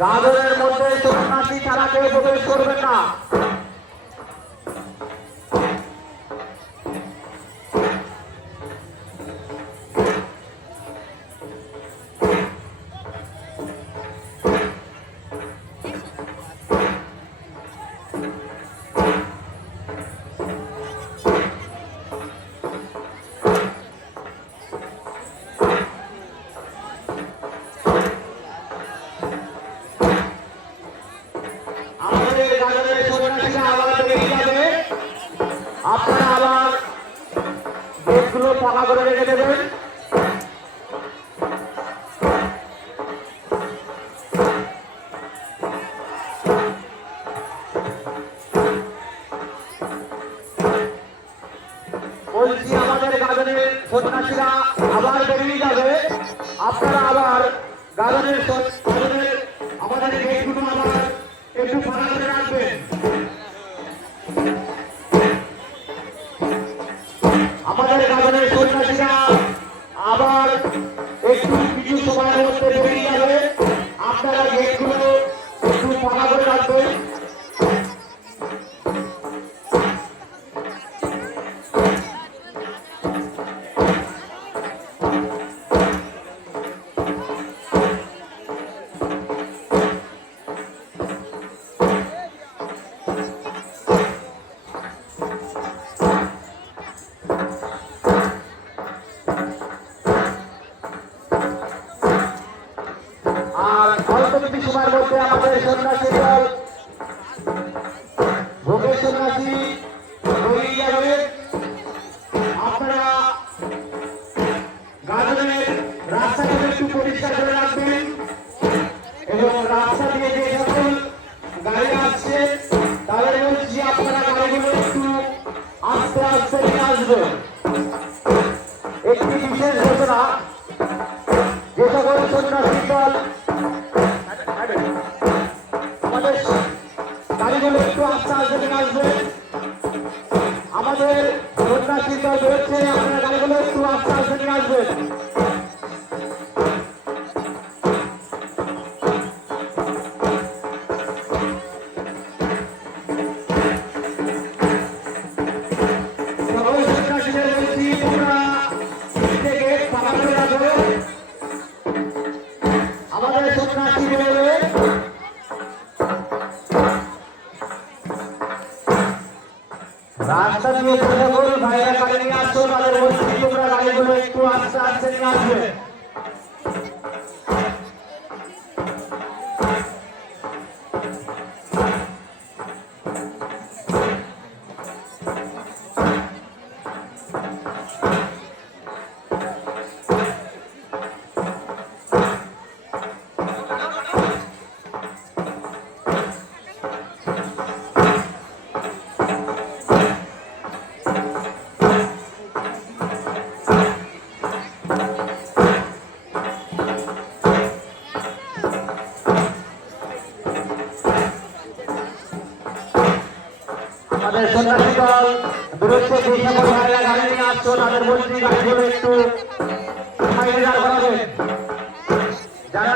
গাজরের মধ্যে সন্ন্যাসী ছাড়া কেউ প্রবেশ করবেন না। আপনারা আবার গেটগুলো ফাঁকা করে রেখে দেবেন। বলছি আমাদের গাজনের সন্ন্যাসীরা আবার বেরিয়ে যাবে। আপনারা আবার গাজনের আমাদের গেটগুলো আবার একটু ফাঁকা করে রাখবেন। আমাদের গাজনের সন্ন্যাসীরা আবার একটু কিছু সময়ের মধ্যে বেরিয়ে যাবে। আপনারা গেটগুলো একটু ফাঁকা করে রাখবেন। আর অল্প কিছু সময়ের মধ্যে আমাদের সন্ন্যাসী দল ভোগের সন্ন্যাসী বেরিয়ে যাবে। আপনারা গাজনের রাস্তাগুলো একটু পরিষ্কার করে রাখবেন এবং রাস্তা দিয়ে যে সকল গাড়ি আসছে তাদের বলছি আপনারা গাড়িগুলো একটু আস্তে আস্তে নিয়ে আসবেন। একটি বিশেষ ঘোষণা, যে সকল সন্ন্যাসী দল আমাদের গাড়িগুলো একটু আস্তে আস্তে নিয়ে আসবেন। আমাদের সন্ন্যাসী দল রয়েছে, আপনারা গাড়িগুলো একটু আস্তে আস্তে নিয়ে আসবেন। আমাদের সন্ন্যাসী বেরোবে। রাস্তা দিয়ে ভাইরা গাড়ি নিয়ে আসছো, তাদের বলছি তোমরা গাড়িগুলো একটু আস্তে আস্তে নিয়ে আসবে। আমাদের সন্ন্যাসী দল দূরত্ব যে সকল ভাইরা গাড়ি নিয়ে আসছো, তাদের বলছি গাড়িগুলো একটু সাইডে দাঁড় করাবেন। যারা